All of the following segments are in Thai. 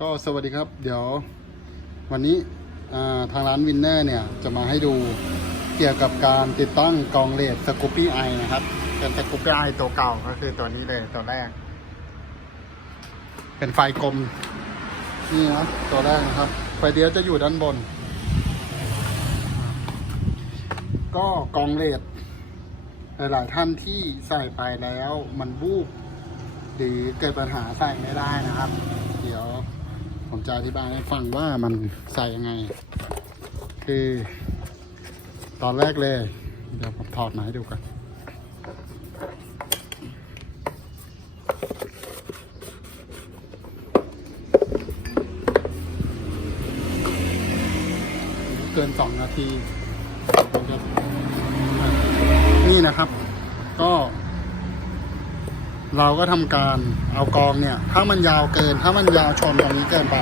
ก็สวัสดีครับ เดี๋ยววันนี้ทางร้านวินเนอร์เนี่ยจะมาให้ดูเกี่ยวกับการติดตั้งกองเลดสกูปปี้ไอนะครับเป็นสกูปปี้ไอตัวเก่าก็คือตัวนี้เลยตัวแรก เป็นไฟกลม นี่นะตัวแรกนะครับ ไฟเดียวจะอยู่ด้านบน ก็กองเลดหลายๆท่านที่ใส่ไปแล้วมันบูบหรือเกิดปัญหาใส่ไม่ได้นะครับ เดี๋ยว ผมจะอธิบายให้ฟังว่ามันใส่ยังไง คือ ตอนแรกเลย เดี๋ยวผมถอดมาให้ดูกันเกินสองนาทีผมจะนี่นะครับ ก็ เราก็ทำการเอากองเนี่ย ถ้ามันยาวเกิน ถ้ามันยาวชนตรงนี้เกินไป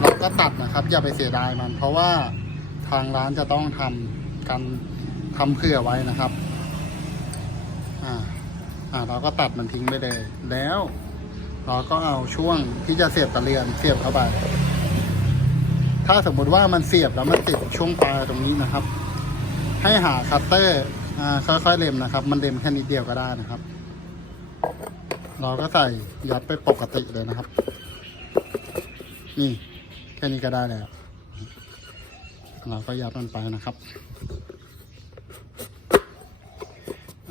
เราก็ตัดนะครับ อย่าไปเสียดายมัน เพราะว่าทางร้านจะต้องทำการทำเผื่อไว้นะครับ อ่า อ่า เราก็ตัดมันทิ้งไปเลย แล้ว เราก็เอาช่วงที่จะเสียบตะเรียนเสียบเข้าไป ถ้าสมมุติว่ามันเสียบแล้วมันติดช่วงปลายตรงนี้นะครับ ให้หาคัตเตอร์ อ่า ค่อยๆเล็มนะครับ มันเล็มแค่นิดเดียวก็ได้นะครับ เราก็ใส่ยัดไปปกติเลยนะครับ นี่แค่นี้ก็ได้แล้วเราก็ยัดมันไปนะครับ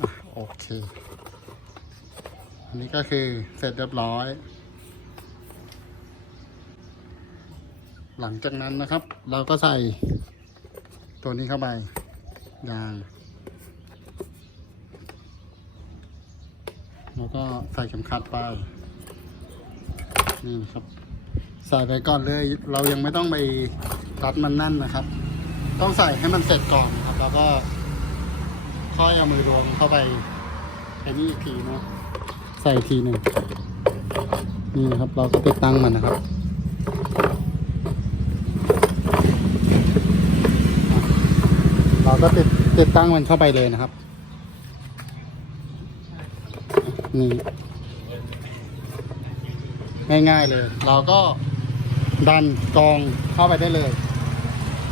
อโอเค อันนี้ก็คือเสร็จเรียบร้อย หลังจากนั้นนะครับ เราก็ใส่ตัวนี้เข้าไปยาง แล้วก็ใส่เข็มขัดไป นี่นะครับ ใส่ไปก่อนเลย เรายังไม่ต้องไปรัดมันแนั่นนะครับ ต้องใส่ให้มันเสร็จก่อนครับ แล้วก็ค่อยเอามือรวมเข้าไปไอ้นี่อีกทีเนาะใส่ทีหนึ่งนี่นะครับ เราก็ติดตั้งมันนะครับเราก็ติดติดตั้งมันเข้าไปเลยนะครับ นี่ง่าย ๆเลย เราก็ดันกองเข้าไปได้เลย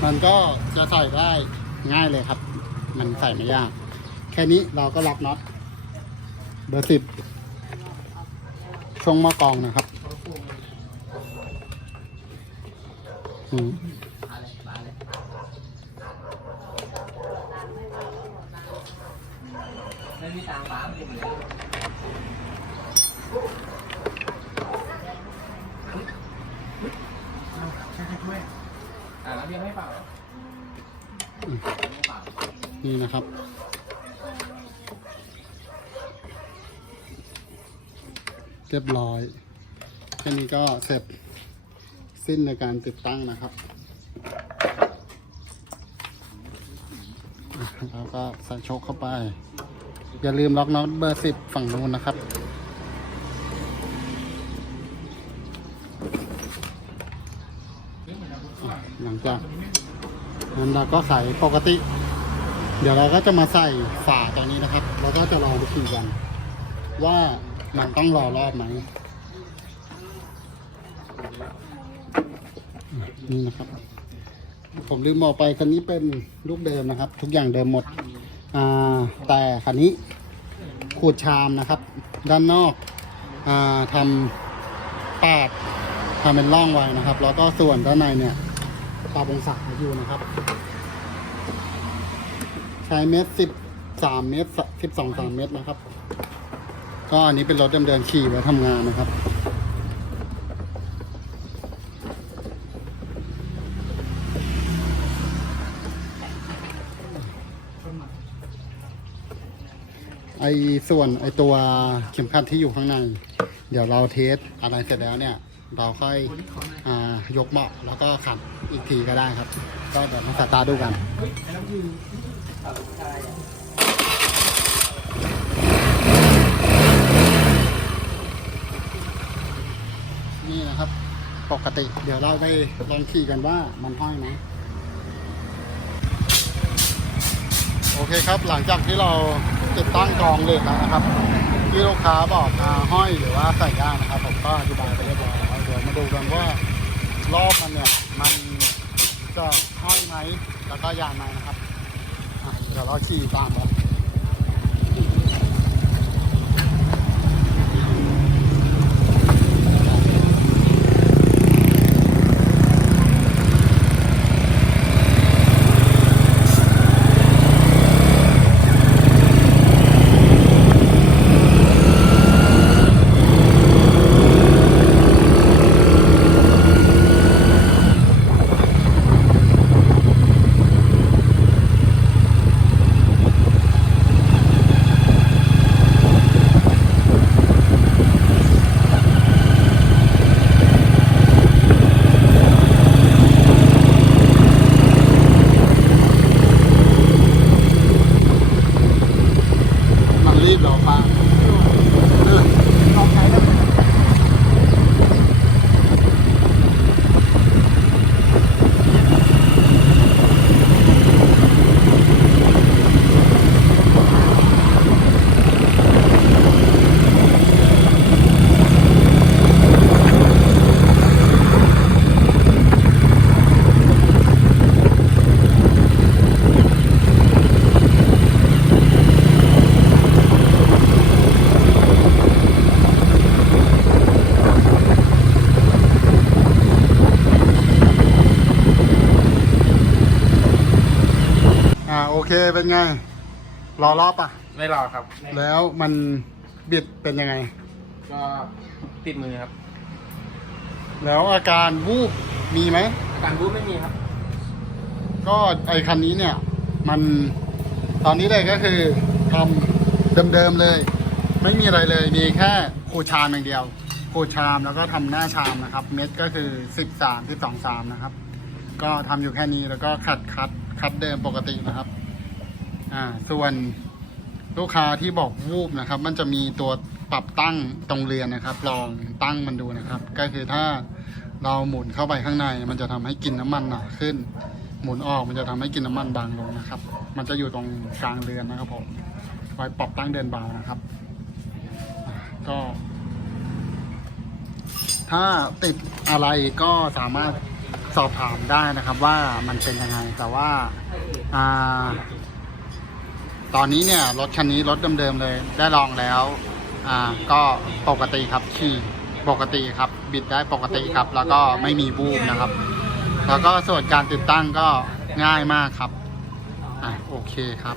มันก็จะใส่ได้ง่ายเลยครับ มันใส่ไม่ยาก แค่นี้เราก็ล็อกน็อตเบอร์สิบช่วงม้อกรองนะครับอืมไม่มีตังค์ป้าไม่มีอ่าแล้วเบียร์ให้เปล่าเหรอไม่เปล่า นี่นะครับ เรียบร้อยแค่นี้ก็เสร็จสิ้นในการติดตั้งนะครับแล้วก็ใส่โชคเข้าไป อย่าลืมล็อกน็อตเบอร์สิบฝั่งนู้นนะครับหลังจากนั้นเราก็ใส่ปกติ เดี๋ยวเราก็จะมาใส่ฝาตรงนี้นะครับ แล้วก็จะลองดูทีกัน ว่ามันต้องรอรอบไหมนี่นะครับ ผมลืมบอกไปคันนี้เป็นลูกเดิมนะครับ ทุกอย่างเดิมหมด อ่า แต่คันนี้ขูดชามนะครับ ด้านนอก อ่าทำปาดทำเป็นร่องไว้นะครับ แล้วก็ส่วนด้านในเนี่ยปรับองศาอยู่นะครับ ใช้เมตรสิบสามเมตรสิบสองสามเมตรนะครับ ก็อันนี้เป็นรถเดิมๆขี่ไว้ทำงานนะครับไอส่วนไอตัวเข็มขัดที่อยู่ข้างใน เดี๋ยวเราเทสอะไรเสร็จแล้วเนี่ย เราค่อยอายกเบาะแล้วก็ขับอีกทีก็ได้ครับ ก็เดี๋ยวมาสตาร์ทดูกัน นี่นะครับ ปกติเดี๋ยวเราไปลองขี่กันว่ามันห้อยไหมโอเคครับหลังจากที่เราติดตั้งกรองเหล็กแล้วนะครับ ที่ลูกค้าบอกห้อยหรือว่าใส่ยากนะครับ ผมก็อธิบายไปเรียบร้อยแล้วเดี๋ยวมาดูกันว่ารอบมันเนี่ยมันจะห้อยไหมแล้วก็ยางไหมนะครับ อะเดี๋ยวเราขี่ตามไป มันรีบเหรอป้าเออลองใช้แล้วอ่าโอเคเป็น ไง รอรอบอะ ไม่รอครับแล้วมันบิดเป็นยังไง ก็ติดมือครับ แล้วอาการวูบมีไหม อาการบู๊ไม่มีครับ ก็ไอคันนี้เนี่ย มันตอนนี้เลยก็คือทำเดิมๆเลย ไม่มีอะไรเลยมีแค่ขูดชามอย่างเดียวขูดชามแล้วก็ทำหน้าชามนะครับ เม็ดก็คือสิบสามสิบสองสามนะครับ ก็ทำอยู่แค่นี้แล้วก็ขัดคัดคัดเดิมปกตินะครับ อ่าส่วนลูกค้าที่บอกวูบนะครับ มันจะมีตัวปรับตั้งตรงเรือนนะครับ ลองตั้งมันดูนะครับ ก็คือถ้าเราหมุนเข้าไปข้างใน มันจะทำให้กินน้ำมันหนาขึ้น หมุนออกมันจะทำให้กินน้ำมันบางลงนะครับ มันจะอยู่ตรงกลางเรือนนะครับผมไว้ปรับตั้งเดินเบานะครับ ก็ ถ้าติดอะไรก็สามารถสอบถามได้นะครับ ว่ามันเป็นยังไงแต่ว่าอ่า ตอนนี้เนี่ยรถคันนี้รถเดิมๆเลย ได้ลองแล้ว อ่า ก็ปกติครับขี่ปกติครับ บิดได้ปกติครับ แล้วก็ไม่มีบูมนะครับ แล้วก็ส่วนการติดตั้งก็ง่ายมากครับอะโอเคครับ